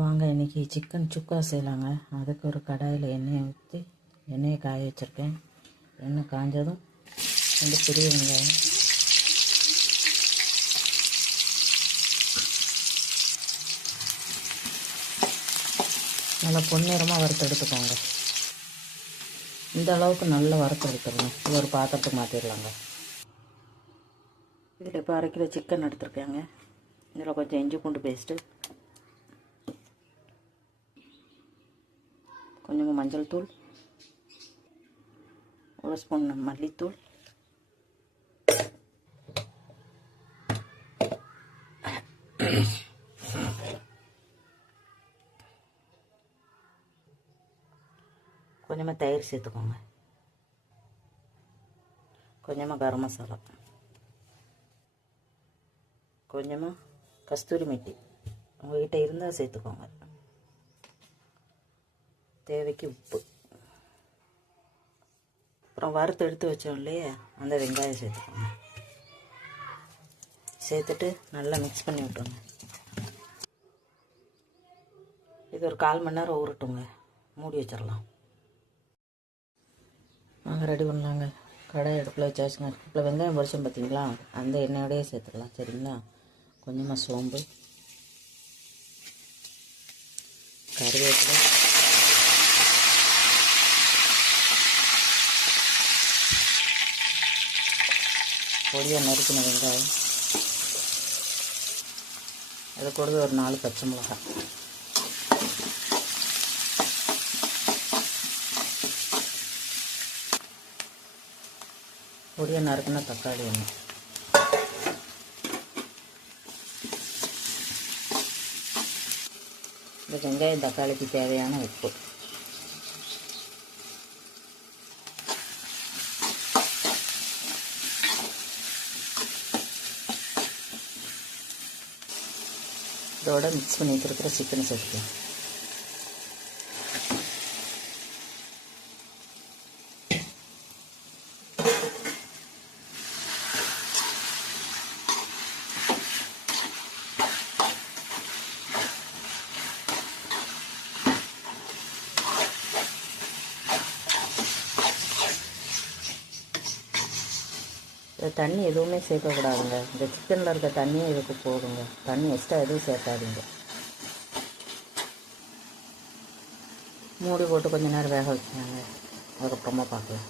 வாங்க இன்றைக்கி சிக்கன் சுக்கா செய்யலாங்க. அதுக்கு ஒரு கடாயில் எண்ணெயை ஊற்றி எண்ணெயை காய வச்சுருக்கேன். எண்ணெய் காஞ்சதும் 2 பெரிய வெங்காயம், நல்லா பொன்னிறமாக வறுத்து எடுத்துக்கோங்க. இந்த அளவுக்கு நல்லா வறுத்து எடுத்துக்கணும். இது ஒரு பாத்திரத்துக்கு மாற்றிடலாங்க. இதில் இப்போ 1/2 கிலோ சிக்கன் எடுத்துருக்கேங்க. இதில் கொஞ்சம் இஞ்சி பூண்டு பேஸ்ட்டு, கொஞ்சமாக மஞ்சள் தூள், 1 ஸ்பூன் மல்லித்தூள், கொஞ்சமாக தயிர் சேர்த்துக்கோங்க, கொஞ்சமாக கரம் மசாலா, கொஞ்சமாக கஸ்தூரி மெட்டி உங்கள்கிட்ட இருந்தால் சேர்த்துக்கோங்க, தேவைக்கு உப்பு, அப்புறம் வறுத்து எடுத்து வச்சோம் இல்லையே அந்த வெங்காயம் சேர்த்துக்கோங்க. சேர்த்துட்டு நல்லா மிக்ஸ் பண்ணி விட்டுருங்க. இது ஒரு 1/4 மணி நேரம் ஊறட்டுங்க. மூடி வச்சிடலாம். நாங்கள் ரெடி பண்ணலாங்க. கடாய் அடுப்பில் வச்சாச்சுங்க. இப்போ வெங்காயம் பொரிச்சோம் பார்த்தீங்களா, அந்த எண்ணெயோடையே சேர்த்துக்கலாம். சரிங்களா? கொஞ்சமாக சோம்பு, கருவேப்பிலை, பொடியாக நறுக்கின வெங்காயம், அது கூடவே ஒரு 4 பச்சை மிளகாய், பொடியாக நறுக்கின தக்காளி ஒன்று, இந்த வெங்காயம் தக்காளிக்கு தேவையான உப்பு, இதோட மிக்ஸ் பண்ணி வச்சுருக்கிற சிக்கனை சேர்த்துக்கலாம். தண்ணி எதுவுமே சேர்க்கக்கூடாதுங்க. இந்த சிக்கனில் இருக்க தண்ணியே இதுக்கு போடுங்க. தண்ணி எக்ஸ்ட்ரா எதுவும் சேர்க்காதீங்க. மூடி போட்டு கொஞ்சம் நேரம் வேக வச்சுனாங்க. அதுக்கப்புறமா பார்க்கலாம்.